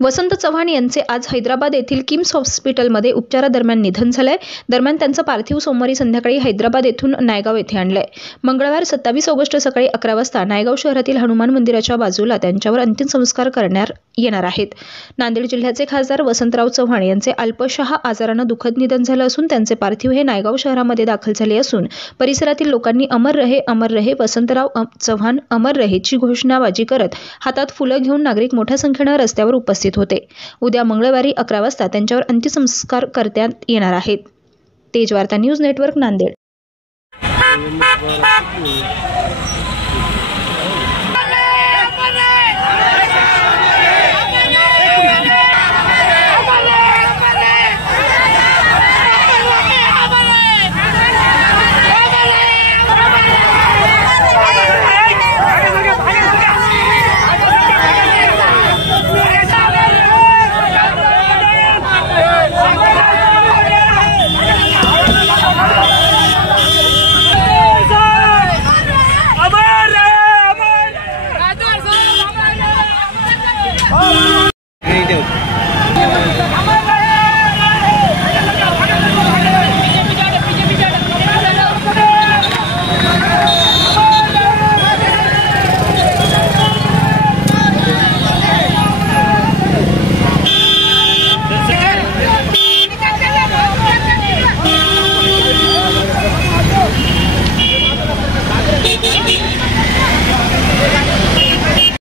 वसंत चव्हाण यांचे आज हैदराबाद येथील किम्स हॉस्पिटलमध्ये उपचारादरम्यान निधन झालंय। दरम्यान त्यांचं पार्थिव सोमवारी संध्याकाळी हैदराबाद येथून नायगाव येथे आणलंय। मंगळवार 27 ऑगस्ट सकाळी 11 वाजता नायगाव शहरातील हनुमान मंदिराच्या बाजूला त्यांच्यावर अंतिम संस्कार करण्यात येणार आहेत। नांदेड जिल्ह्याचे खासदार वसंतराव चव्हाण यांचे अल्पशः आजारानं दुःखद निधन झालं असून त्यांचे पार्थिव हे नायगाव शहरामध्ये दाखल झाले असून परिसरातील लोकांनी अमर रहे वसंतराव चव्हाण अमर रहेची घोषणाबाजी करत हातात फुलं घेऊन नागरिक मोठ्या संख्येने रस्त्यावर उपस्थित होते। उद्या मंगळवारी 11 वाजता त्यांच्यावर अंत्यसंस्कार करण्यात येणार आहेत। तेज वार्ता न्यूज नेटवर्क नांदेड।